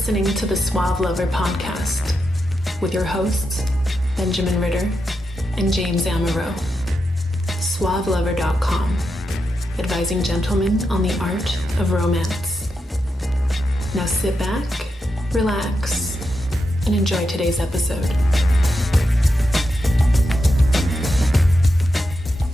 listening to the Suave Lover podcast with your hosts, Benjamin Ritter and James Amaro. SuaveLover.com, advising gentlemen on the art of romance. Now sit back, relax, and enjoy today's episode.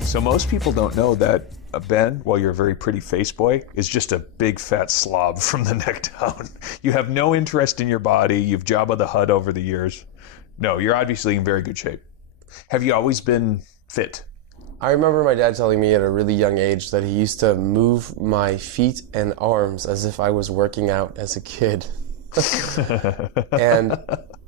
So most people don't know that Ben, while you're a very pretty face boy, is just a big fat slob from the neck down. You have no interest in your body. You've Jabba the Hutt over the years. No, you're obviously in very good shape. Have you always been fit? I remember my dad telling me at a really young age that he used to move my feet and arms as if I was working out as a kid. And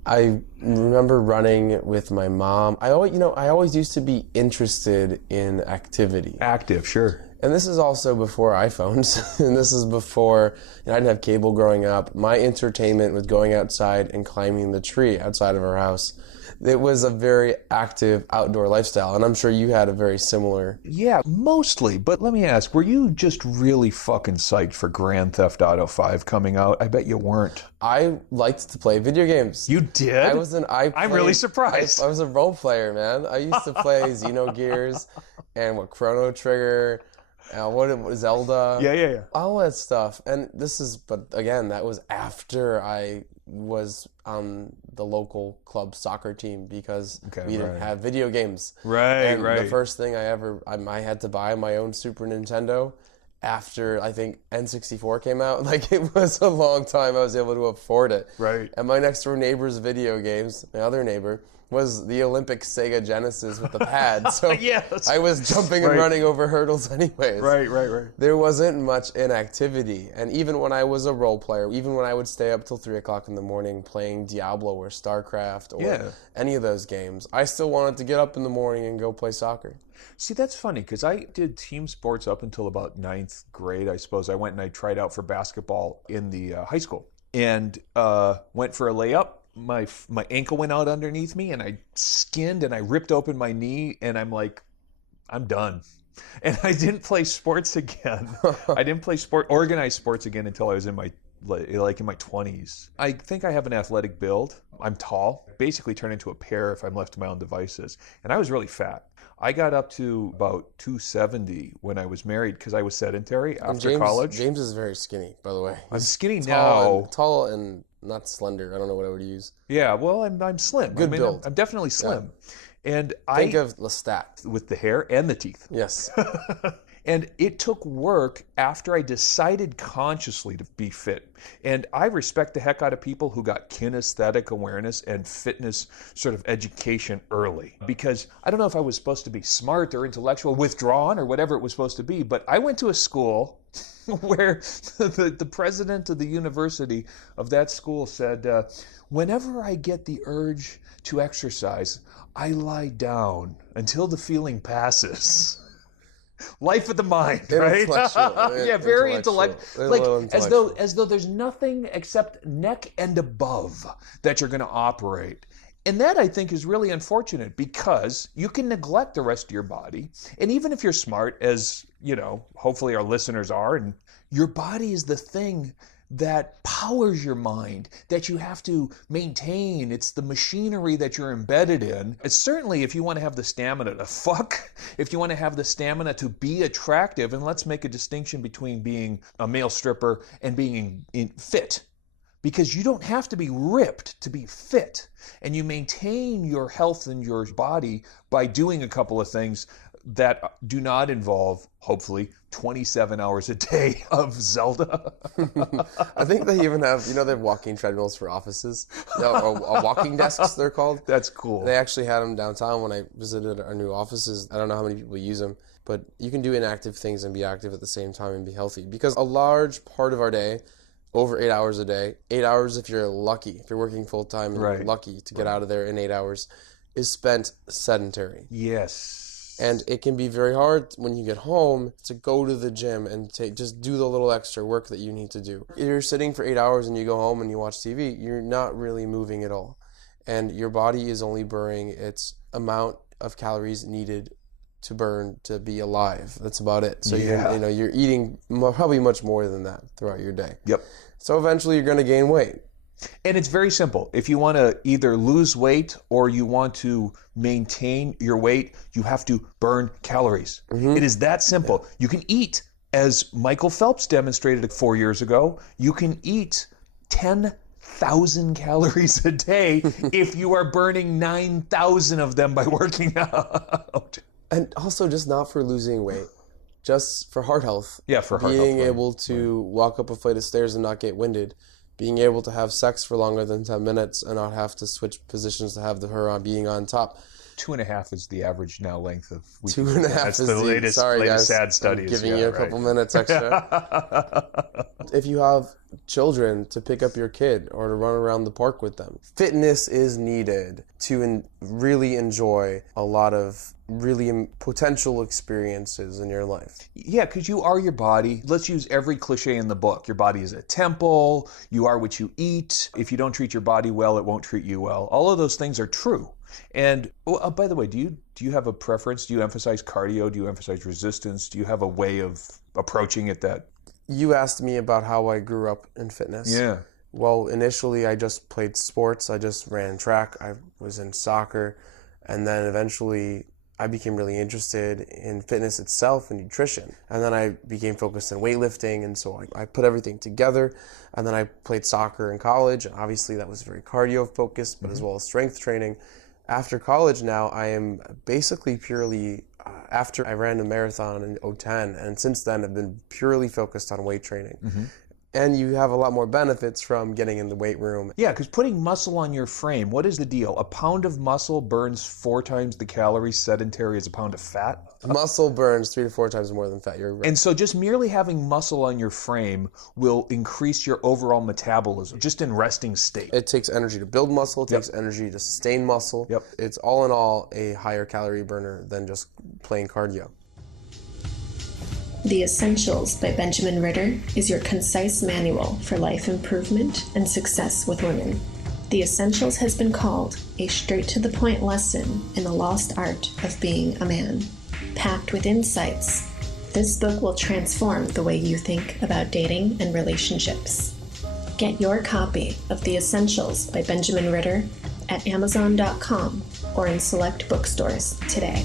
I remember running with my mom. I always used to be interested in activity. Active, sure. And this is also before iPhones, and this is before, I didn't have cable growing up. My entertainment was going outside and climbing the tree outside of our house. It was a very active outdoor lifestyle, and I'm sure you had a very similar... Yeah, mostly. But let me ask, were you just really fucking psyched for Grand Theft Auto 5 coming out? I bet you weren't. I liked to play video games. You did? I'm really surprised. I was a role player, man. I used to play Xenogears and Chrono Trigger, Zelda. Yeah. All that stuff. But again, that was after I was on the local club soccer team because we didn't have video games. Right. The first thing I had to buy my own Super Nintendo after I think N64 came out. Like, it was a long time I was able to afford it. Right. And my next door neighbor's video games, my other neighbor, was the Olympic Sega Genesis with the pad. So yes. I was jumping and running over hurdles anyways. Right. There wasn't much inactivity. And even when I was a role player, even when I would stay up till 3 o'clock in the morning playing Diablo or StarCraft or any of those games, I still wanted to get up in the morning and go play soccer. See, that's funny because I did team sports up until about 9th grade, I suppose. I went and I tried out for basketball in the high school and went for a layup. My ankle went out underneath me and I skinned and I ripped open my knee and I'm like, I'm done. And I didn't play sports again. I didn't play organized sports again until I was in my 20s. I think I have an athletic build. I'm tall. Basically turn into a pear if I'm left to my own devices. And I was really fat. I got up to about 270 when I was married because I was sedentary after college. James is very skinny, by the way. I'm skinny now. Tall and not slender. I don't know what I would use. Yeah, well, I'm slim. Good build. I'm definitely slim. Yeah. And Think of Lestat. With the hair and the teeth. Yes. And it took work after I decided consciously to be fit. And I respect the heck out of people who got kinesthetic awareness and fitness sort of education early. Because I don't know if I was supposed to be smart or intellectual, withdrawn or whatever it was supposed to be, but I went to a school where the president of the university of that school said, whenever I get the urge to exercise, I lie down until the feeling passes. Life of the mind, right? Yeah, very intellectual. Like as though there's nothing except neck and above that you're going to operate. And that, I think, is really unfortunate because you can neglect the rest of your body. And even if you're smart, as, hopefully our listeners are, and your body is the thing that powers your mind, that you have to maintain. It's the machinery that you're embedded in. It's certainly if you want to have the stamina to fuck, if you want to have the stamina to be attractive, and let's make a distinction between being a male stripper and being fit. Because you don't have to be ripped to be fit. And you maintain your health and your body by doing a couple of things that do not involve, hopefully, 27 hours a day of Zelda. I think they even have, they have walking treadmills for offices. Walking desks, they're called. That's cool. They actually had them downtown when I visited our new offices. I don't know how many people use them, but you can do inactive things and be active at the same time and be healthy. Because a large part of our day, over 8 hours a day, 8 hours if you're lucky, if you're working full-time and you're lucky to get out of there in 8 hours, is spent sedentary. Yes. And it can be very hard when you get home to go to the gym and just do the little extra work that you need to do. If you're sitting for 8 hours and you go home and you watch TV, you're not really moving at all. And your body is only burning its amount of calories needed to burn to be alive. That's about it. So you're eating probably much more than that throughout your day. Yep. So eventually you're going to gain weight. And it's very simple. If you want to either lose weight or you want to maintain your weight, you have to burn calories. It is that simple. You can eat, as Michael Phelps demonstrated 4 years ago, you can eat 10,000 calories a day if you are burning 9,000 of them by working out. And also just not for losing weight, just for heart health. Yeah, for heart health. Being able to walk up a flight of stairs and not get winded. Being able to have sex for longer than 10 minutes and not have to switch positions to have her on being on top. 2.5 is the average now length of week. 2.5 That's is the latest, sorry, latest guys, sad studies. I'm giving you a couple minutes extra. If you have children, to pick up your kid or to run around the park with them. Fitness is needed to really enjoy a lot of really potential experiences in your life. Yeah, because you are your body. Let's use every cliche in the book. Your body is a temple. You are what you eat. If you don't treat your body well, it won't treat you well. All of those things are true. And by the way, do you have a preference? Do you emphasize cardio? Do you emphasize resistance? Do you have a way of approaching it that... You asked me about how I grew up in fitness. Yeah. Well, initially I just played sports. I just ran track. I was in soccer. And then eventually I became really interested in fitness itself and nutrition. And then I became focused on weightlifting. And so I put everything together. And then I played soccer in college. And obviously that was very cardio focused, but as well as strength training. After college now, I am basically purely, after I ran a marathon in 2010, and since then I've been purely focused on weight training. And you have a lot more benefits from getting in the weight room. Yeah, because putting muscle on your frame, what is the deal? A pound of muscle burns 4 times the calories sedentary as a pound of fat? Muscle burns 3 to 4 times more than fat. You're right. And so just merely having muscle on your frame will increase your overall metabolism, just in resting state. It takes energy to build muscle. It takes energy to sustain muscle. It's all in all a higher calorie burner than just plain cardio. The Essentials by Benjamin Ritter is your concise manual for life improvement and success with women. The Essentials has been called a straight-to-the-point lesson in the lost art of being a man. Packed with insights, this book will transform the way you think about dating and relationships. Get your copy of The Essentials by Benjamin Ritter at Amazon.com or in select bookstores today.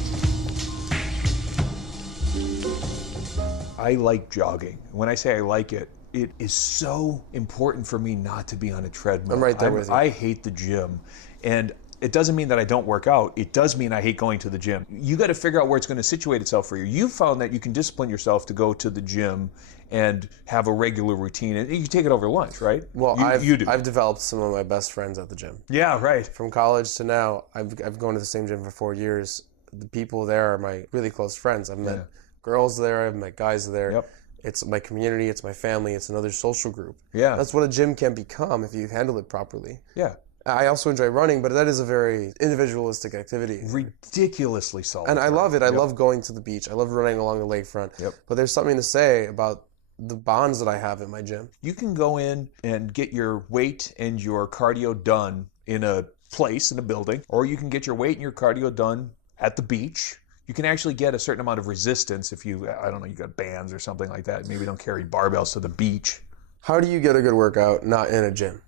I like jogging. When I say I like it, it is so important for me not to be on a treadmill. I'm right there with you. I hate the gym. And it doesn't mean that I don't work out. It does mean I hate going to the gym. You got to figure out where it's going to situate itself for you. You've found that you can discipline yourself to go to the gym and have a regular routine. And you can take it over lunch, right? Well, you do. I've developed some of my best friends at the gym. Yeah, right. From college to now, I've gone to the same gym for 4 years. The people there are my really close friends. I've met girls there, I've met guys there. It's my community, it's my family, it's another social group. Yeah. That's what a gym can become if you handle it properly. Yeah. I also enjoy running, but that is a very individualistic activity. Ridiculously solid. And I love it. I love going to the beach. I love running along the lakefront. But there's something to say about the bonds that I have at my gym. You can go in and get your weight and your cardio done in a place, in a building, or you can get your weight and your cardio done at the beach. You can actually get a certain amount of resistance if you, I don't know, you got bands or something like that. Maybe don't carry barbells to the beach. How do you get a good workout not in a gym?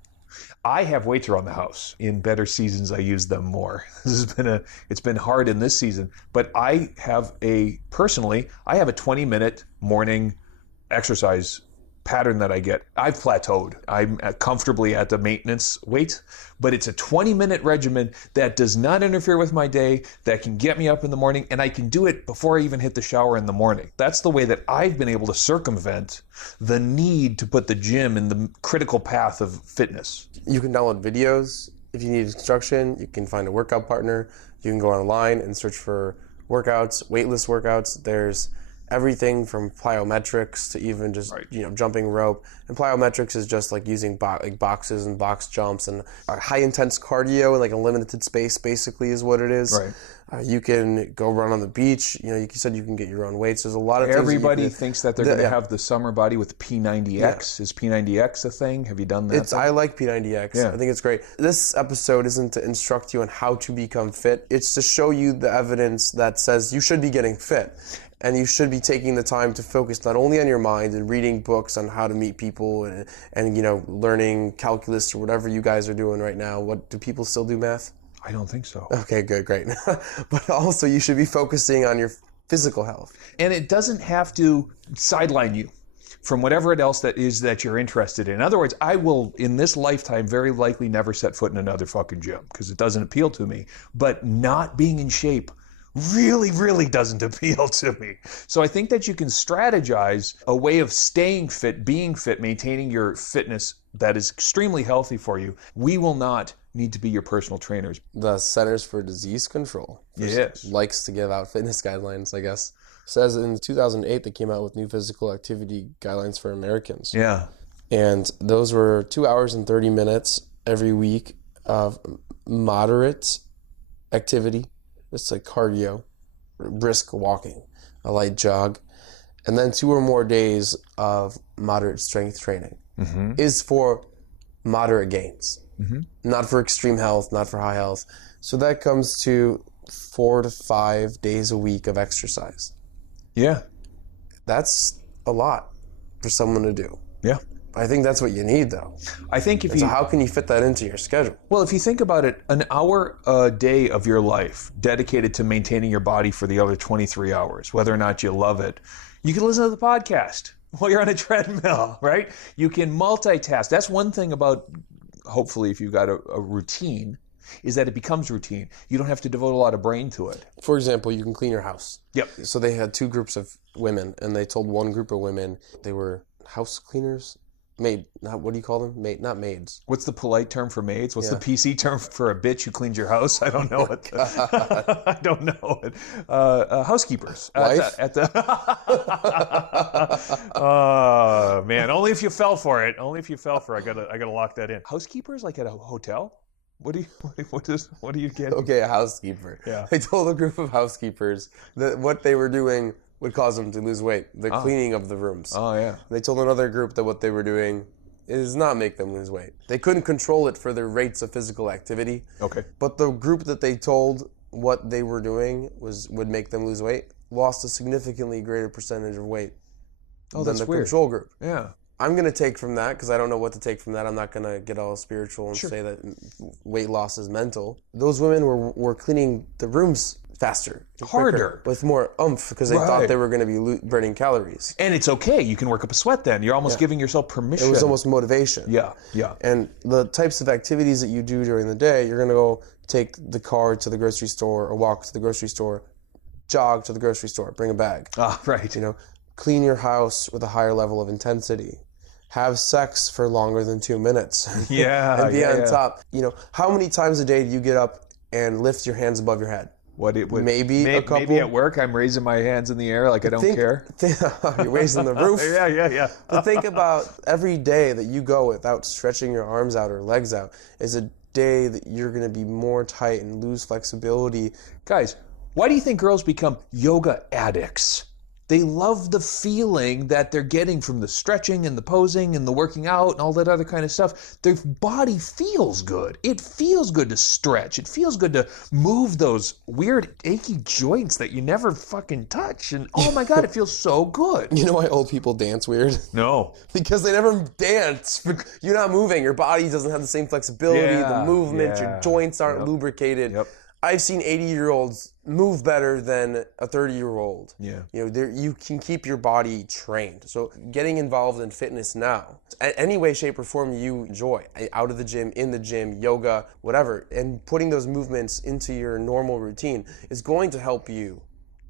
I have weights around the house. In better seasons, I use them more. It's been hard in this season, but I have a 20-minute morning exercise pattern that I get. I've plateaued. I'm comfortably at the maintenance weight, but it's a 20-minute regimen that does not interfere with my day, that can get me up in the morning, and I can do it before I even hit the shower in the morning. That's the way that I've been able to circumvent the need to put the gym in the critical path of fitness. You can download videos. If you need instruction, you can find a workout partner. You can go online and search for workouts, weightless workouts. There's everything from plyometrics to even just jumping rope. And plyometrics is just like using boxes and box jumps and high intense cardio in like a limited space basically is what it is. You can go run on the beach. You know, you said you can get your own weights. There's a lot of things. Everybody thinks that they're going to have the summer body with P90X. Yeah. Is P90X a thing? Have you done that? I like P90X. Yeah. I think it's great. This episode isn't to instruct you on how to become fit. It's to show you the evidence that says you should be getting fit. And you should be taking the time to focus not only on your mind and reading books on how to meet people and you know, learning calculus or whatever you guys are doing right now. What do people still do math? I don't think so. Okay, good, great. But also you should be focusing on your physical health. And it doesn't have to sideline you from whatever else that is that you're interested in. In other words, I will, in this lifetime, very likely never set foot in another fucking gym because it doesn't appeal to me. But not being in shape really, really doesn't appeal to me. So I think that you can strategize a way of staying fit, being fit, maintaining your fitness that is extremely healthy for you. We will not need to be your personal trainers. The Centers for Disease Control yes. likes to give out fitness guidelines, I guess. Says in 2008 they came out with new physical activity guidelines for Americans. Yeah. And those were 2 hours and 30 minutes every week of moderate activity. It's like cardio, brisk walking, a light jog, and then 2 or more days of moderate strength training is for moderate gains, not for extreme health, not for high health. So that comes to 4 to 5 days a week of exercise. Yeah. That's a lot for someone to do. Yeah. I think that's what you need, though. I think So how can you fit that into your schedule? Well, if you think about it, an hour a day of your life dedicated to maintaining your body for the other 23 hours, whether or not you love it, you can listen to the podcast while you're on a treadmill, right? You can multitask. That's one thing about, hopefully, if you've got a routine, is that it becomes routine. You don't have to devote a lot of brain to it. For example, you can clean your house. Yep. So they had 2 groups of women, and they told one group of women they were house cleaners. What do you call them? Not maids. What's the polite term for maids? What's the PC term for a bitch who cleans your house? I don't know it. I don't know it. Housekeepers. Wife? Oh man! Only if you fell for it. Only if you fell for it. I gotta lock that in. Housekeepers, like at a hotel. What do you get? Okay, a housekeeper. Yeah. They told a group of housekeepers that what they were doing would cause them to lose weight, the cleaning of the rooms. Oh, yeah. They told another group that what they were doing is not make them lose weight. They couldn't control it for their rates of physical activity. Okay. But the group that they told what they were doing would make them lose weight lost a significantly greater percentage of weight than the control group. Yeah. I'm going to take from that, because I don't know what to take from that. I'm not going to get all spiritual and say that weight loss is mental. Those women were cleaning the rooms faster, harder, with more oomph, because they thought they were going to be burning calories. And it's okay. You can work up a sweat then. You're almost giving yourself permission. It was almost motivation. Yeah, yeah. And the types of activities that you do during the day, you're going to go take the car to the grocery store or walk to the grocery store, jog to the grocery store, bring a bag. Ah, right. You know, clean your house with a higher level of intensity. Have sex for longer than 2 minutes. Yeah. And be on top. You know, how many times a day do you get up and lift your hands above your head? Maybe a couple. Maybe at work I'm raising my hands in the air like I don't care. You're raising the roof. Yeah. But think about every day that you go without stretching your arms out or legs out is a day that you're going to be more tight and lose flexibility. Guys, why do you think girls become yoga addicts? They love the feeling that they're getting from the stretching and the posing and the working out and all that other kind of stuff. Their body feels good. It feels good to stretch. It feels good to move those weird achy joints that you never fucking touch. And oh my God, it feels so good. You know why old people dance weird? No. Because they never dance. You're not moving. Your body doesn't have the same flexibility, the movement, your joints aren't lubricated. Yep. I've seen 80-year-olds move better than a 30-year-old. Yeah. You know, you can keep your body trained. So getting involved in fitness now, any way, shape, or form you enjoy, out of the gym, in the gym, yoga, whatever, and putting those movements into your normal routine is going to help you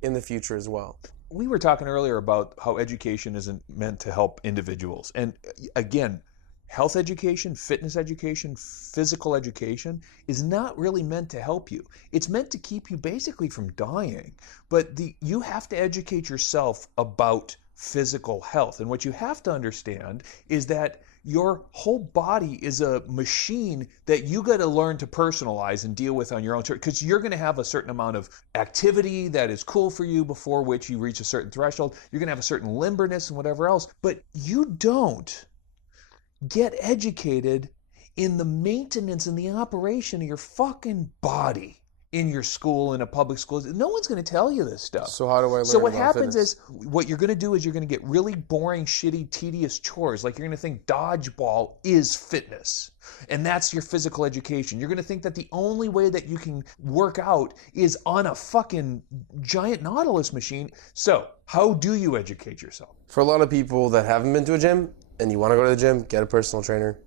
in the future as well. We were talking earlier about how education isn't meant to help individuals. And again, health education, fitness education, physical education is not really meant to help you. It's meant to keep you basically from dying. But you have to educate yourself about physical health. And what you have to understand is that your whole body is a machine that you got to learn to personalize and deal with on your own terms, because you're going to have a certain amount of activity that is cool for you before which you reach a certain threshold. You're going to have a certain limberness and whatever else, but you don't get educated in the maintenance and the operation of your fucking body in your school, in a public school. No one's going to tell you this stuff. So how do I learn So what about happens fitness? is, what you're going to do is you're going to get really boring, shitty, tedious chores. Like, you're going to think dodgeball is fitness. And that's your physical education. You're going to think that the only way that you can work out is on a fucking giant Nautilus machine. So how do you educate yourself? For a lot of people that haven't been to a gym and you want to go to the gym, get a personal trainer.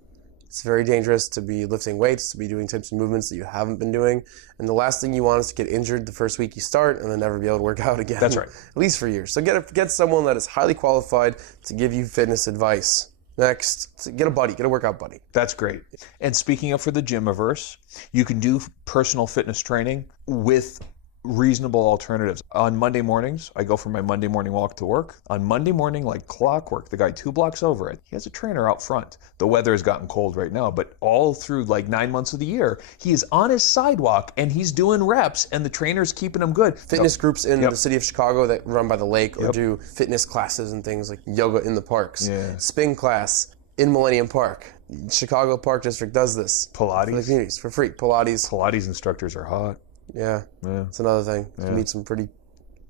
It's very dangerous to be lifting weights, to be doing types of movements that you haven't been doing. And the last thing you want is to get injured the first week you start and then never be able to work out again. That's right. At least for years. So get someone that is highly qualified to give you fitness advice. Next, get a buddy, get a workout buddy. That's great. And speaking of for the Gymiverse, you can do personal fitness training with reasonable alternatives. On Monday mornings, I go for my Monday morning walk to work. On Monday morning, like clockwork, the guy 2 blocks over it, he has a trainer out front. The weather has gotten cold right now, but all through like 9 months of the year, he is on his sidewalk and he's doing reps, and the trainer's keeping him good. Fitness groups in the city of Chicago that run by the lake or do fitness classes and things like yoga in the parks. Spin class in Millennium Park. Chicago Park District does this. Pilates. For the communities, for free. Pilates instructors are hot. Yeah, it's another thing. You can meet some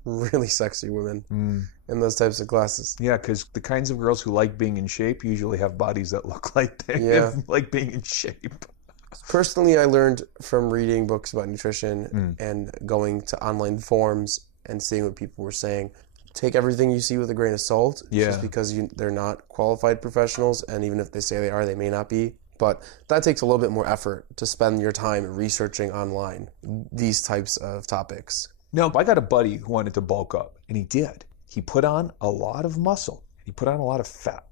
really sexy women in those types of classes. Yeah, because the kinds of girls who like being in shape usually have bodies that look like they like being in shape. Personally, I learned from reading books about nutrition and going to online forums and seeing what people were saying. Take everything you see with a grain of salt, just because they're not qualified professionals, and even if they say they are, they may not be. But that takes a little bit more effort to spend your time researching online these types of topics. No, I got a buddy who wanted to bulk up, and he did. He put on a lot of muscle. He put on a lot of fat.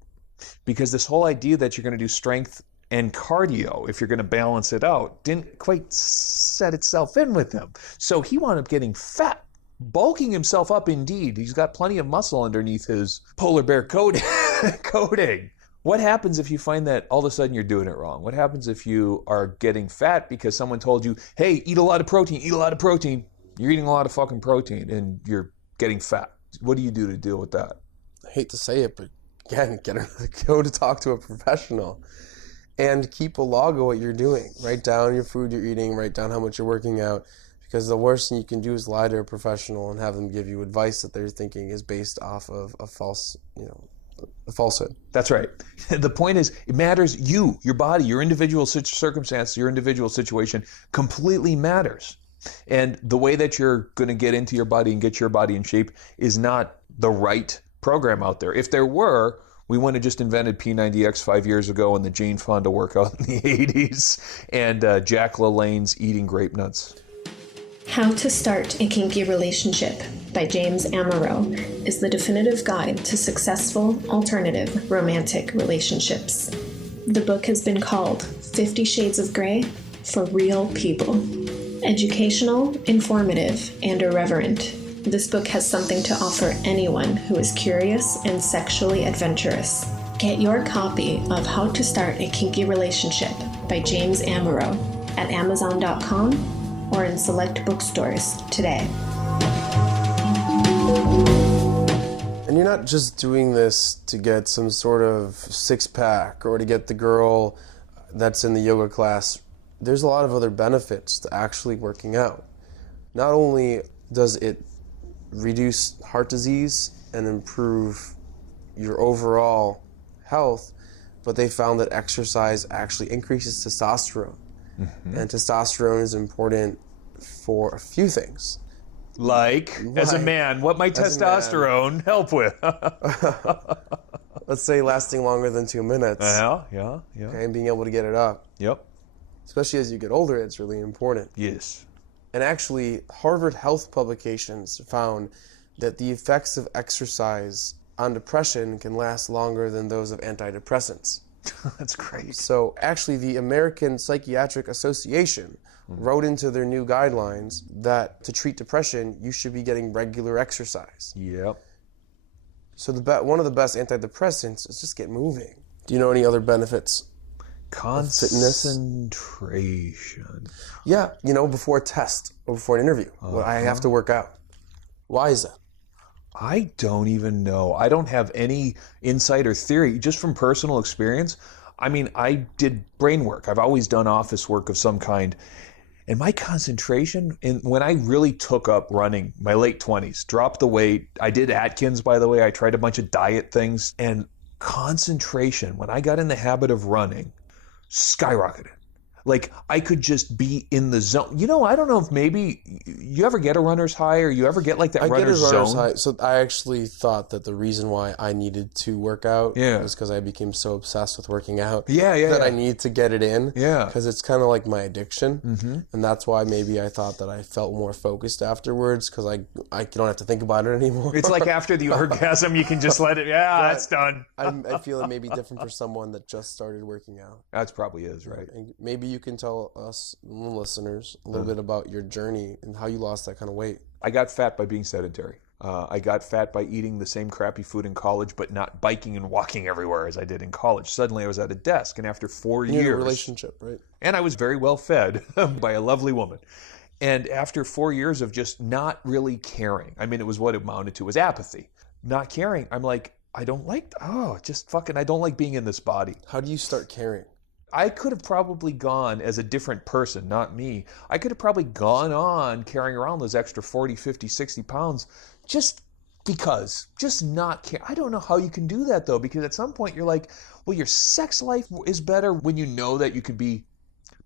Because this whole idea that you're going to do strength and cardio, if you're going to balance it out, didn't quite set itself in with him. So he wound up getting fat, bulking himself up indeed. He's got plenty of muscle underneath his polar bear coating. What happens if you find that all of a sudden you're doing it wrong? What happens if you are getting fat because someone told you, hey, eat a lot of protein, eat a lot of protein. You're eating a lot of fucking protein and you're getting fat. What do you do to deal with that? I hate to say it, but again, go to talk to a professional and keep a log of what you're doing. Write down your food you're eating, write down how much you're working out, because the worst thing you can do is lie to a professional and have them give you advice that they're thinking is based off of a falsehood. That's right. The point is, it matters you, your body, your individual circumstance, your individual situation completely matters. And the way that you're going to get into your body and get your body in shape is not the right program out there. If there were, we wouldn't have just invented P90X 5 years ago and the Jane Fonda workout in the 80s and Jack LaLanne's eating grape nuts. How to Start a Kinky Relationship by James Amaro is the definitive guide to successful alternative romantic relationships. The book has been called 50 Shades of Grey for real people. Educational, informative, and irreverent, this book has something to offer anyone who is curious and sexually adventurous. Get your copy of How to Start a Kinky Relationship by James Amaro at Amazon.com or in select bookstores today. And you're not just doing this to get some sort of six-pack or to get the girl that's in the yoga class. There's a lot of other benefits to actually working out. Not only does it reduce heart disease and improve your overall health, but they found that exercise actually increases testosterone. And testosterone is important for a few things. Like, as a man, what might testosterone help with? Let's say lasting longer than 2 minutes. Yeah. Okay, and being able to get it up. Yep. Especially as you get older, it's really important. Yes. And actually, Harvard Health publications found that the effects of exercise on depression can last longer than those of antidepressants. That's great. So actually, the American Psychiatric Association wrote into their new guidelines that to treat depression, you should be getting regular exercise. Yep. So one of the best antidepressants is just get moving. Do you know any other benefits? Concentration. Yeah, before a test or before an interview, I have to work out. Why is that? I don't even know. I don't have any insight or theory, just from personal experience. I mean, I did brain work. I've always done office work of some kind. And my concentration, when I really took up running, my late 20s, dropped the weight. I did Atkins, by the way. I tried a bunch of diet things. And concentration, when I got in the habit of running, skyrocketed. Like, I could just be in the zone. I don't know if maybe you ever get a runner's high, or you ever get like that runner's zone. I get a runner's high. So I actually thought that the reason why I needed to work out was because I became so obsessed with working out that I need to get it in. Yeah. Because it's kind of like my addiction. Mm-hmm. And that's why maybe I thought that I felt more focused afterwards, because I don't have to think about it anymore. It's like after the orgasm, you can just let it, that's done. I feel it may be different for someone that just started working out. That probably is, right? And maybe you can tell us listeners a little bit about your journey and how you lost that kind of weight. I got fat by being sedentary. I got fat by eating the same crappy food in college, but not biking and walking everywhere as I did in college. Suddenly I was at a desk, and after 4 years... You had a relationship, right? And I was very well fed by a lovely woman. And after 4 years of just not really caring, I mean, it was what it amounted to, was apathy. Not caring, I'm like, I don't like being in this body. How do you start caring? I could have probably gone as a different person, not me. I could have probably gone on carrying around those extra 40, 50, 60 pounds just because, just not care. I don't know how you can do that, though, because at some point you're like, well, your sex life is better when you know that you could be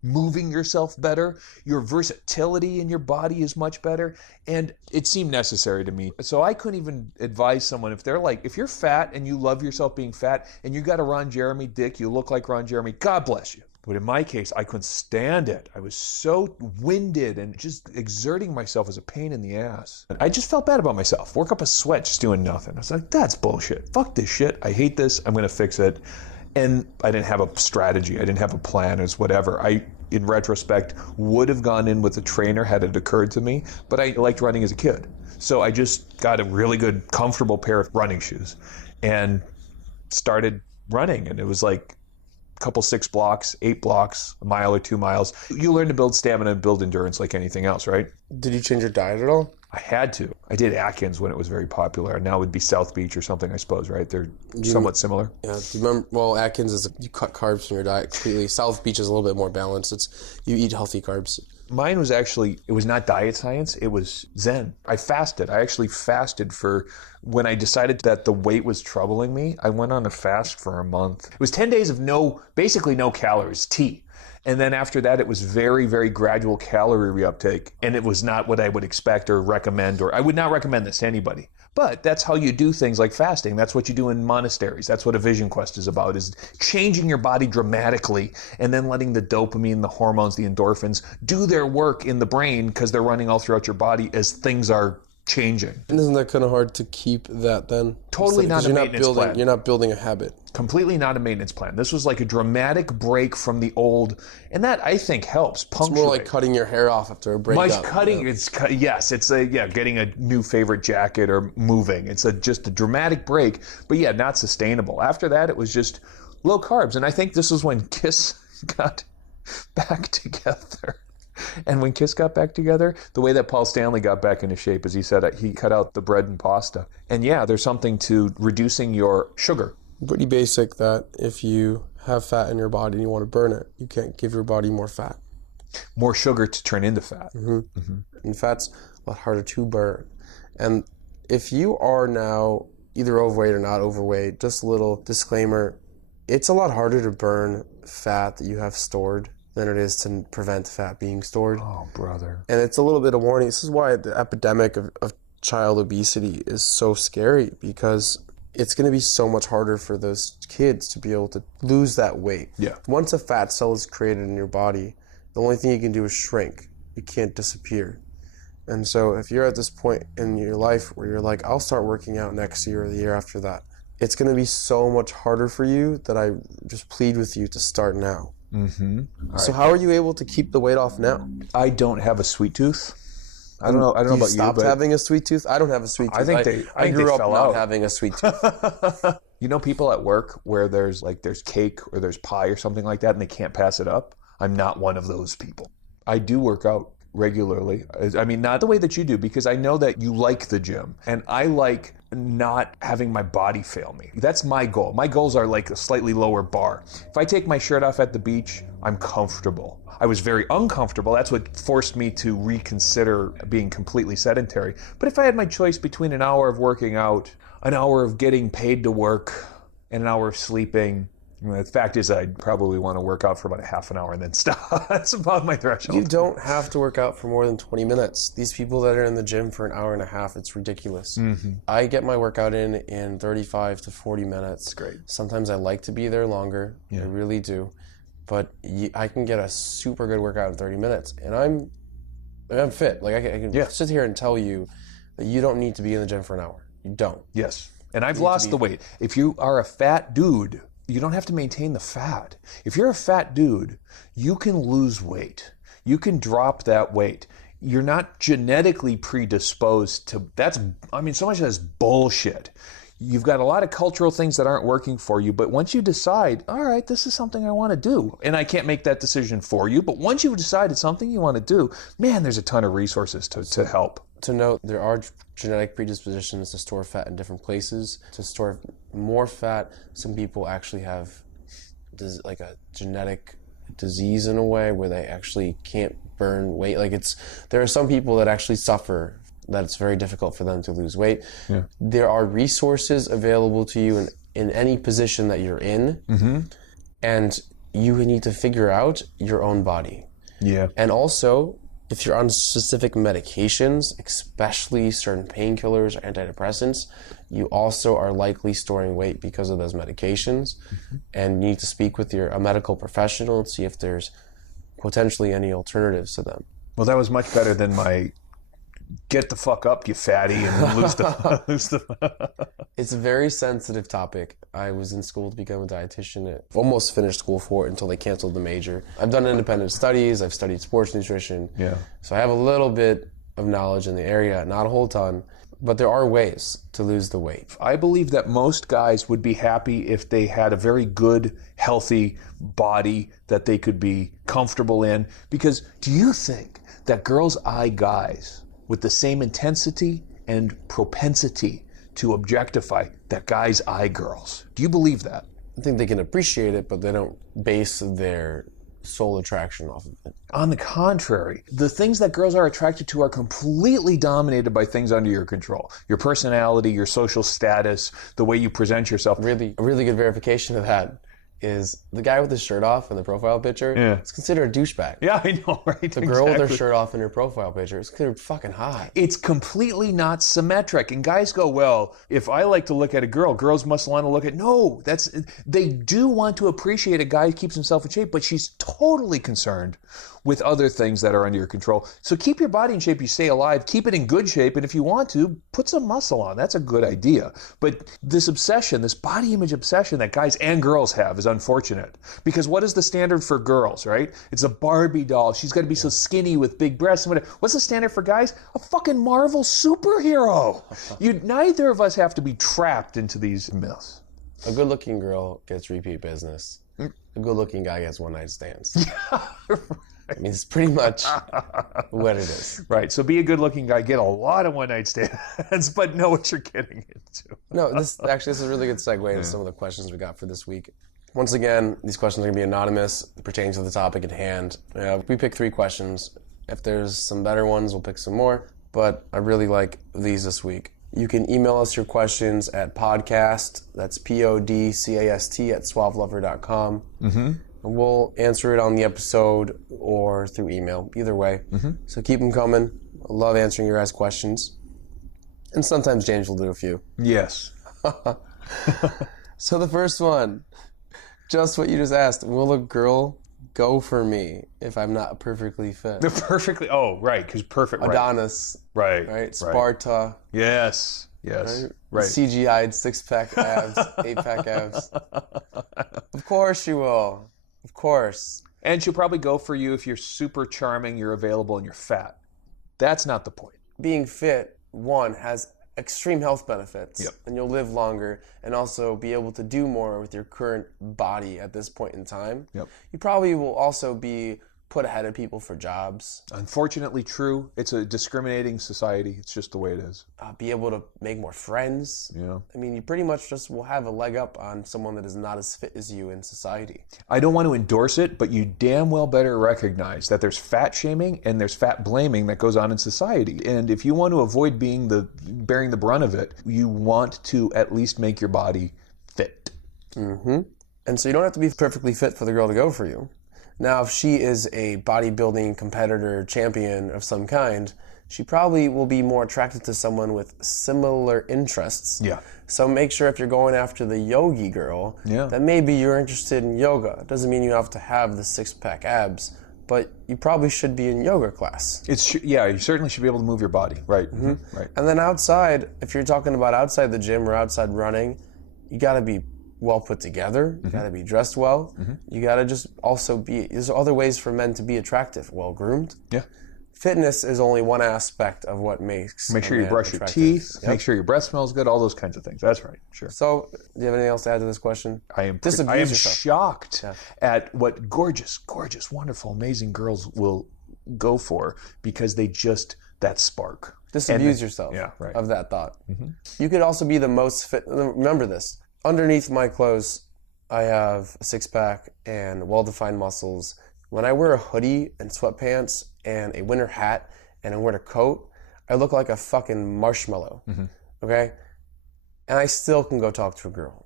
moving yourself better. Your versatility in your body is much better. And it seemed necessary to me. So I couldn't even advise someone, if they're like, if you're fat and you love yourself being fat and you got a Ron Jeremy dick, you look like Ron Jeremy, God bless you. But in my case, I couldn't stand it. I was so winded, and just exerting myself was a pain in the ass. I just felt bad about myself. Work up a sweat just doing nothing. I was like, that's bullshit. Fuck this shit. I hate this. I'm going to fix it. And I didn't have a strategy. I didn't have a plan. It was whatever. I, in retrospect, would have gone in with a trainer had it occurred to me, but I liked running as a kid. So I just got a really good, comfortable pair of running shoes and started running. And it was like a couple 6 blocks, 8 blocks, a mile or 2 miles. You learn to build stamina and build endurance like anything else, right? Did you change your diet at all? I had to. I did Atkins when it was very popular. Now it would be South Beach or something, I suppose, right? They're somewhat similar. Yeah. Do you remember? Well, Atkins is you cut carbs from your diet completely. South Beach is a little bit more balanced. You eat healthy carbs. Mine was actually, it was not diet science. It was Zen. I fasted. I actually fasted for, when I decided that the weight was troubling me, I went on a fast for a month. It was 10 days of basically no calories, tea. And then after that, it was very, very gradual calorie reuptake. And it was not what I would expect or recommend, or I would not recommend this to anybody. But that's how you do things like fasting. That's what you do in monasteries. That's what a vision quest is about, is changing your body dramatically and then letting the dopamine, the hormones, the endorphins do their work in the brain, because they're running all throughout your body as things are changing. And isn't that kind of hard to keep that then? Totally not a maintenance plan. You're not building a habit. Completely not a maintenance plan. This was like a dramatic break from the old, and that I think helps punctuate. It's more like cutting your hair off after a breakup. Getting a new favorite jacket or moving. It's just a dramatic break, but not sustainable. After that, it was just low carbs, and I think this was when Kiss got back together. And when Kiss got back together, the way that Paul Stanley got back into shape is he said he cut out the bread and pasta. And there's something to reducing your sugar. Pretty basic that if you have fat in your body and you want to burn it, you can't give your body more fat. More sugar to turn into fat. Mm-hmm. Mm-hmm. And fat's a lot harder to burn. And if you are now either overweight or not overweight, just a little disclaimer, it's a lot harder to burn fat that you have stored than it is to prevent fat being stored. Oh, brother. And it's a little bit of warning. This is why the epidemic of child obesity is so scary, because it's going to be so much harder for those kids to be able to lose that weight. Yeah. Once a fat cell is created in your body, the only thing you can do is shrink. You can't disappear. And so if you're at this point in your life where you're like, I'll start working out next year or the year after that, it's going to be so much harder for you that I just plead with you to start now. Mm-hmm. So how are you able to keep the weight off now? I don't have a sweet tooth. I don't know about you, stopped but having a sweet tooth? I don't have a sweet tooth. I grew up not having a sweet tooth. You know, people at work where there's cake or there's pie or something like that and they can't pass it up? I'm not one of those people. I do work out regularly. I mean, not the way that you do, because I know that you like the gym and I like not having my body fail me. That's my goal. My goals are like a slightly lower bar. If I take my shirt off at the beach, I'm comfortable. I was very uncomfortable. That's what forced me to reconsider being completely sedentary. But if I had my choice between an hour of working out, an hour of getting paid to work, and an hour of sleeping, the fact is I'd probably want to work out for about a half an hour and then stop. That's about my threshold. You don't have to work out for more than 20 minutes. These people that are in the gym for an hour and a half, it's ridiculous. Mm-hmm. I get my workout in 35 to 40 minutes. That's great. Sometimes I like to be there longer. Yeah. I really do. But I can get a super good workout in 30 minutes. And I'm fit. Like I can sit here and tell you that you don't need to be in the gym for an hour. You don't. Yes. And I've lost the weight. If you are a fat dude, you don't have to maintain the fat. If you're a fat dude, you can lose weight. You can drop that weight. You're not genetically predisposed to, so much of that's bullshit. You've got a lot of cultural things that aren't working for you, but once you decide, all right, this is something I want to do, and I can't make that decision for you, but once you've decided something you want to do, man, there's a ton of resources to help. To note, there are genetic predispositions to store fat in different places. To store more fat, some people actually have like a genetic disease in a way where they actually can't burn weight. There are some people that actually suffer that it's very difficult for them to lose weight. Yeah. There are resources available to you in any position that you're in, mm-hmm. and you need to figure out your own body. Yeah. And also, if you're on specific medications, especially certain painkillers or antidepressants, you also are likely storing weight because of those medications. Mm-hmm. And you need to speak with a medical professional and see if there's potentially any alternatives to them. Well, that was much better than my get the fuck up, you fatty, and lose the... It's a very sensitive topic. I was in school to become a dietitian. I almost finished school for it until they canceled the major. I've done independent studies. I've studied sports nutrition. Yeah. So I have a little bit of knowledge in the area, not a whole ton, but there are ways to lose the weight. I believe that most guys would be happy if they had a very good, healthy body that they could be comfortable in. Because do you think that girls eye guys with the same intensity and propensity to objectify that guys eye girls? Do you believe that? I think they can appreciate it, but they don't base their sole attraction off of it. On the contrary, the things that girls are attracted to are completely dominated by things under your control. Your personality, your social status, the way you present yourself. A really good verification of that is the guy with his shirt off in the profile picture. Yeah. It's considered a douchebag. Yeah, I know, right? The girl with her shirt off in her profile picture is considered fucking hot. It's completely not symmetric. And guys go, well, if I like to look at a girl, girls must want to look at... No, they do want to appreciate a guy who keeps himself in shape, but she's totally concerned with other things that are under your control. So keep your body in shape, you stay alive, keep it in good shape, and if you want to, put some muscle on. That's a good idea. But this obsession, this body image obsession that guys and girls have is unfortunate. Because what is the standard for girls, right? It's a Barbie doll. She's got to be so skinny with big breasts and whatever. What's the standard for guys? A fucking Marvel superhero. Neither of us have to be trapped into these myths. A good-looking girl gets repeat business. A good-looking guy gets one-night stands. I mean, it's pretty much what it is. Right. So be a good-looking guy, get a lot of one-night stands, but know what you're getting into. No, this is a really good segue to some of the questions we got for this week. Once again, these questions are going to be anonymous, pertaining to the topic at hand. We picked 3 questions. If there's some better ones, we'll pick some more. But I really like these this week. You can email us your questions at podcast, that's podcast at suavelover.com. Mm-hmm. And we'll answer it on the episode or through email, either way. Mm-hmm. So keep them coming. I love answering your guys' questions. And sometimes James will do a few. Yes. So the first one, just what you just asked. Will a girl go for me if I'm not perfectly fit? Right, because perfect, right. Adonis. Right? Sparta. Yes. Right. CGI'd 6-pack abs, 8-pack abs. Of course she will. Of course. And she'll probably go for you if you're super charming, you're available, and you're fat. That's not the point. Being fit, one, has extreme health benefits, and you'll live longer and also be able to do more with your current body at this point in time. You probably will also be put ahead of people for jobs. Unfortunately true. It's a discriminating society. It's just the way it is. Be able to make more friends. I mean, you pretty much just will have a leg up on someone that is not as fit as you in society. I don't want to endorse it, but you damn well better recognize that there's fat shaming and there's fat blaming that goes on in society. And if you want to avoid bearing the brunt of it, you want to at least make your body fit. And so you don't have to be perfectly fit for the girl to go for you. Now, if she is a bodybuilding competitor champion of some kind, she probably will be more attracted to someone with similar interests. So make sure if you're going after the yogi girl, that maybe you're interested in yoga. It doesn't mean you have to have the six-pack abs, but you probably should be in yoga class. You certainly should be able to move your body. Right. Right. And then outside, if you're talking about outside the gym or outside running, you got to be well put together. You got to be dressed well. You got to just also there's other ways for men to be attractive. Well groomed. Fitness is only one aspect of what makes Make sure you brush your teeth. Make sure your breath smells good. All those kinds of things. That's right. Sure. So, do you have anything else to add to this question? I am shocked at what gorgeous, wonderful, amazing girls will go for because they just, that spark. Disabuse yourself of that thought. You could also be the most fit. Remember this. Underneath my clothes, I have a six-pack and well-defined muscles. When I wear a hoodie and sweatpants and a winter hat and I wear a coat, I look like a fucking marshmallow, okay? And I still can go talk to a girl.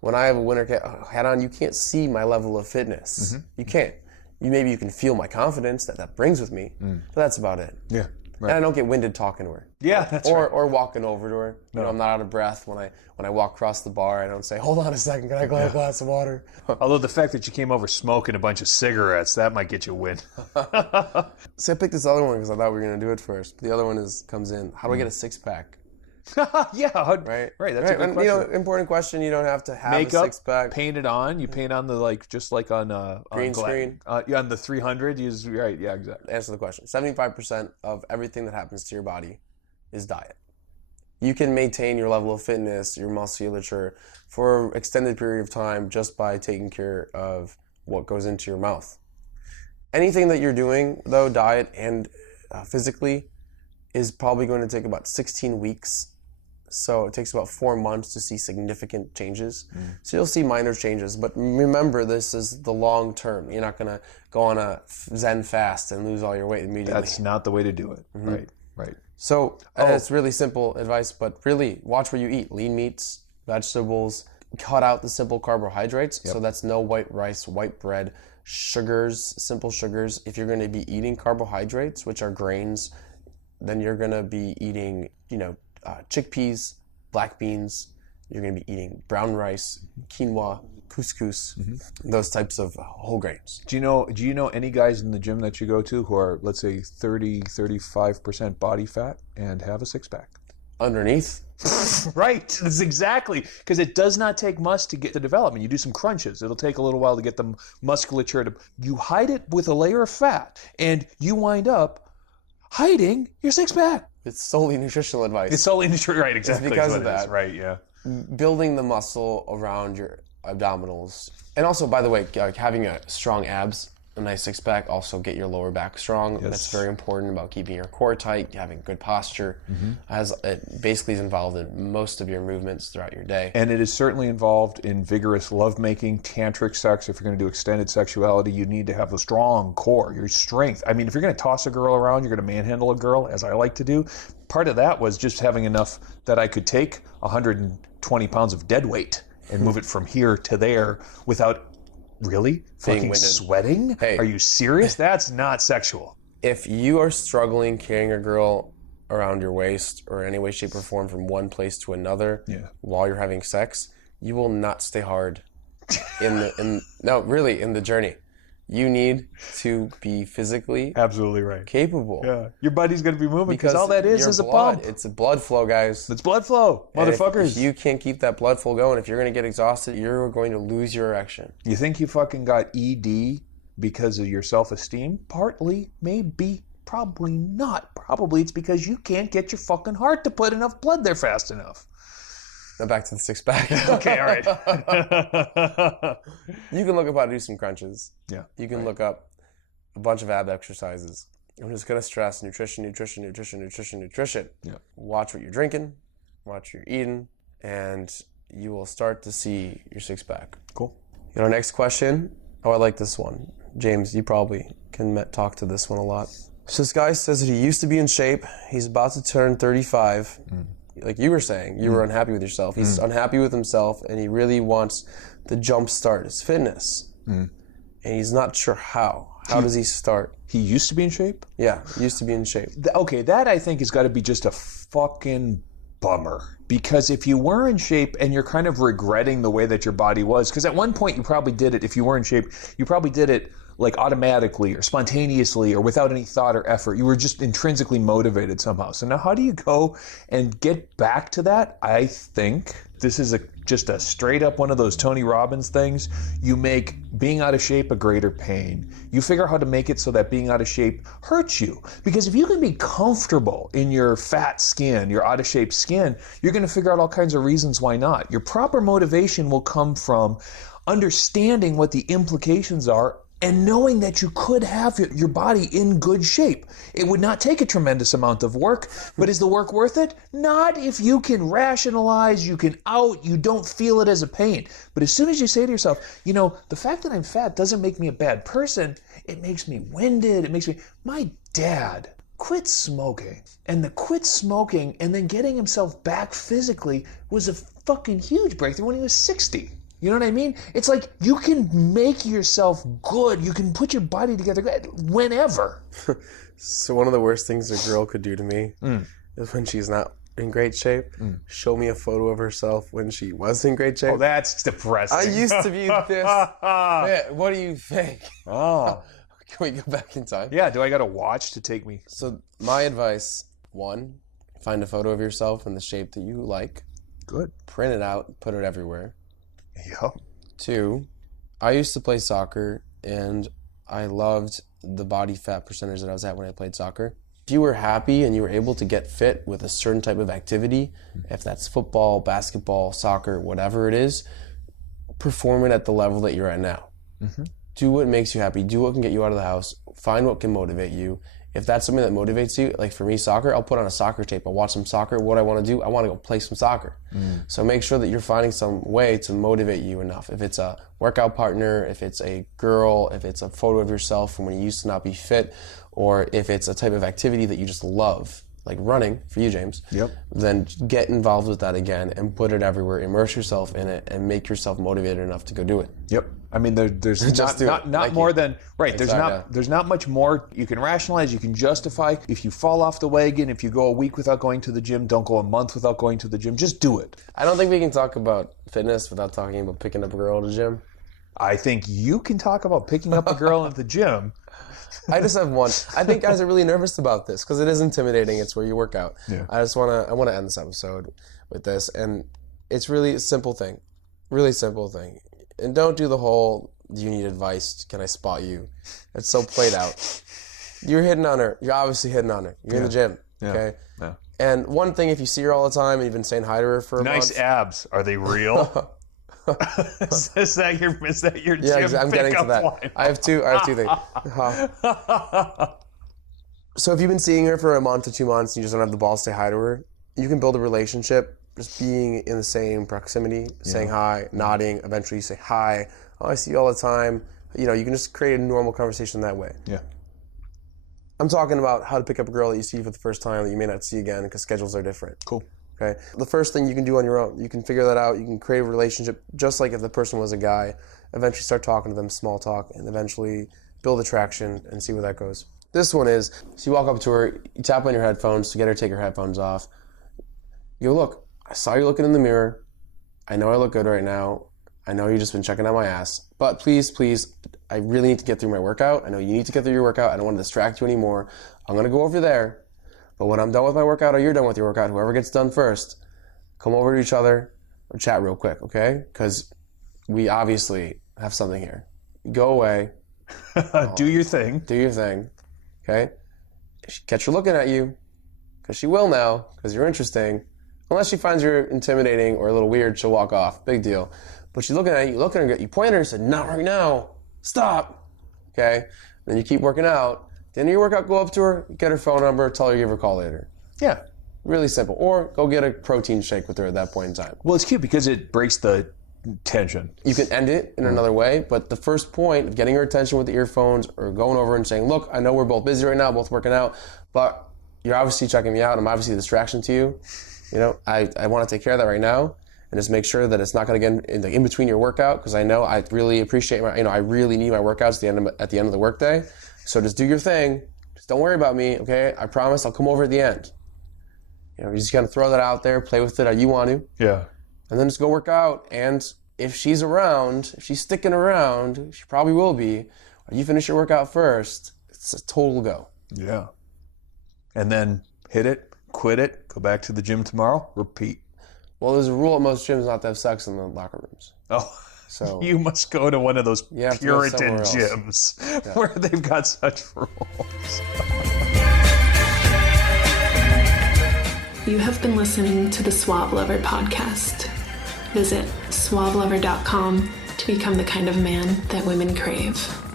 When I have a winter hat on, you can't see my level of fitness. You can't. Maybe you can feel my confidence that brings with me, but that's about it. And I don't get winded talking to her. Or walking over to her. You know, I'm not out of breath when I walk across the bar. I don't say, "Hold on a second, can I get a glass of water?" Although the fact that you came over smoking a bunch of cigarettes, that might get you a win. See, I picked this other one because I thought we were going to do it first. But the other one comes in. How do I get a six-pack? Right. That's a good question. Important question. You don't have to have Makeup, a six-pack. Paint it on. You paint on the just like on green screen. On the 300. Right. Yeah, exactly. Answer the question. 75% of everything that happens to your body is diet. You can maintain your level of fitness, your musculature, for an extended period of time just by taking care of what goes into your mouth. Anything that you're doing, though, diet and physically, is probably going to take about 16 weeks. So it takes about 4 months to see significant changes. So you'll see minor changes, but remember, this is the long term. You're not going to go on a Zen fast and lose all your weight immediately. That's not the way to do it. Right. So it's really simple advice, but really watch what you eat. Lean meats, vegetables, cut out the simple carbohydrates. So that's no white rice, white bread, sugars, simple sugars. If you're going to be eating carbohydrates, which are grains, then you're going to be eating, chickpeas, black beans. You're going to be eating brown rice, quinoa, couscous, those types of whole grains. Do you know any guys in the gym that you go to who are, let's say, 35% body fat and have a six-pack? Underneath? Right. That's exactly. Because it does not take much to get the development. You do some crunches. It'll take a little while to get the musculature to... You hide it with a layer of fat, and you wind up hiding your six-pack. It's solely nutritional advice. It's solely nutritional, right, exactly. It's because of that. Right, yeah. Building the muscle around your abdominals. And also, by the way, having a strong abs, a nice six-pack, also get your lower back strong. Yes. That's very important about keeping your core tight, having good posture. It basically is involved in most of your movements throughout your day. And it is certainly involved in vigorous lovemaking, tantric sex. If you're going to do extended sexuality, you need to have a strong core, your strength. I mean, if you're going to toss a girl around, you're going to manhandle a girl, as I like to do. Part of that was just having enough that I could take 120 pounds of dead weight and move it from here to there without really fucking sweating? Hey. Are you serious? That's not sexual. If you are struggling carrying a girl around your waist or any way, shape, or form from one place to another while you're having sex, you will not stay hard in the journey. You need to be physically absolutely right, capable. Yeah, your body's going to be moving because all that is a pump. It's a blood flow, guys. It's blood flow, motherfuckers. If you can't keep that blood flow going, if you're going to get exhausted, you're going to lose your erection. You think you fucking got ED because of your self-esteem? Partly, maybe. Probably not. Probably it's because you can't get your fucking heart to put enough blood there fast enough. Now back to the six-pack. Okay, all right. You can look up how to do some crunches. Yeah. You can look up a bunch of ab exercises. I'm just going to stress nutrition. Yeah. Watch what you're drinking, watch what you're eating, and you will start to see your six-pack. Cool. You know, next question. Oh, I like this one. James, you probably can talk to this one a lot. So this guy says that he used to be in shape. He's about to turn 35. Like you were saying, you were unhappy with yourself. He's unhappy with himself, and he really wants to jumpstart his fitness. And he's not sure how. How does he start? He used to be in shape? Yeah, used to be in shape. Okay, that I think has got to be just a fucking bummer. Because if you were in shape and you're kind of regretting the way that your body was, because at one point you probably did it, if you were in shape, you probably did it like automatically or spontaneously or without any thought or effort. You were just intrinsically motivated somehow. So now how do you go and get back to that? I think this is just a straight up one of those Tony Robbins things. You make being out of shape a greater pain. You figure out how to make it so that being out of shape hurts you. Because if you can be comfortable in your fat skin, your out of shape skin, you're going to figure out all kinds of reasons why not. Your proper motivation will come from understanding what the implications are and knowing that you could have your body in good shape. It would not take a tremendous amount of work, but is the work worth it? Not if you can rationalize, you don't feel it as a pain. But as soon as you say to yourself, you know, the fact that I'm fat doesn't make me a bad person, it makes me winded, my dad quit smoking. And the quit smoking and then getting himself back physically was a fucking huge breakthrough when he was 60. You know what I mean? It's like you can make yourself good. You can put your body together whenever. So one of the worst things a girl could do to me is when she's not in great shape, show me a photo of herself when she was in great shape. Oh, that's depressing. I used to be this. Man, what do you think? Oh. Can we go back in time? Yeah, do I got a watch to take me? So my advice, 1, find a photo of yourself in the shape that you like. Good. Print it out, put it everywhere. Yep. 2, I used to play soccer, and I loved the body fat percentage that I was at when I played soccer. If you were happy and you were able to get fit with a certain type of activity, if that's football, basketball, soccer, whatever it is, perform it at the level that you're at now. Do what makes you happy. Do what can get you out of the house. Find what can motivate you. If that's something that motivates you, like for me, soccer, I'll put on a soccer tape. I'll watch some soccer. What I want to do, I want to go play some soccer. So make sure that you're finding some way to motivate you enough. If it's a workout partner, if it's a girl, if it's a photo of yourself from when you used to not be fit, or if it's a type of activity that you just love, like running, for you, James, then get involved with that again and put it everywhere. Immerse yourself in it and make yourself motivated enough to go do it. Yep. I mean, there's not more than right. There's not much more you can rationalize. You can justify. If you fall off the wagon, if you go a week without going to the gym, don't go a month without going to the gym. Just do it. I don't think we can talk about fitness without talking about picking up a girl at the gym. I think you can talk about picking up a girl at the gym. I just have one. I think guys are really nervous about this because it is intimidating. It's where you work out. Yeah. I want to end this episode with this, and it's really a simple thing, really simple thing. And don't do the whole, do you need advice? Can I spot you? It's so played out. You're hitting on her. You're obviously hitting on her. You're in the gym. Okay. Yeah. And one thing, if you see her all the time and you've been saying hi to her for a month. Nice abs. Are they real? is that your gym? Yeah, I'm getting to that. Line? I have two things. So if you've been seeing her for a month or 2 months and you just don't have the balls to say hi to her, you can build a relationship just being in the same proximity, saying hi, nodding. Eventually you say hi. Oh, I see you all the time. You know, you can just create a normal conversation that way. Yeah. I'm talking about how to pick up a girl that you see for the first time that you may not see again because schedules are different. Cool. Okay. The first thing you can do on your own, you can figure that out. You can create a relationship just like if the person was a guy. Eventually start talking to them, small talk, and eventually build attraction and see where that goes. This one is, so you walk up to her, you tap on your headphones to get her to take her headphones off. You go, look, I saw you looking in the mirror. I know I look good right now. I know you've just been checking out my ass. But please, I really need to get through my workout. I know you need to get through your workout. I don't want to distract you anymore. I'm going to go over there. But when I'm done with my workout or you're done with your workout, whoever gets done first, come over to each other or chat real quick, okay? Because we obviously have something here. Go away. Do your thing. Do your thing, okay? if she catch her looking at you, because she will now, because you're interesting, unless she finds you're intimidating or a little weird, she'll walk off. Big deal. But she's looking at you, you point at her and said, not right now. Stop. Okay? Then you keep working out. At the end of your workout, go up to her, get her phone number, tell her you give her a call later. Yeah. Really simple. Or go get a protein shake with her at that point in time. Well, it's cute because it breaks the tension. You can end it in another way, but the first point of getting her attention with the earphones or going over and saying, look, I know we're both busy right now, both working out, but you're obviously checking me out. I'm obviously a distraction to you. You know, I want to take care of that right now and just make sure that it's not going to get in between your workout, because I know I really appreciate I really need my workouts at the end of the workday. So just do your thing. Just don't worry about me, okay? I promise I'll come over at the end. You know, you just got to throw that out there, play with it how you want to. Yeah. And then just go work out. And if she's around, if she's sticking around, she probably will be, or you finish your workout first, it's a total go. Yeah. And then hit it, quit it, go back to the gym tomorrow, repeat. Well, there's a rule at most gyms not to have sex in the locker rooms. Oh, so you must go to one of those Puritan gyms where they've got such rules. You have been listening to the Suave Lover podcast. Visit suavelover.com to become the kind of man that women crave.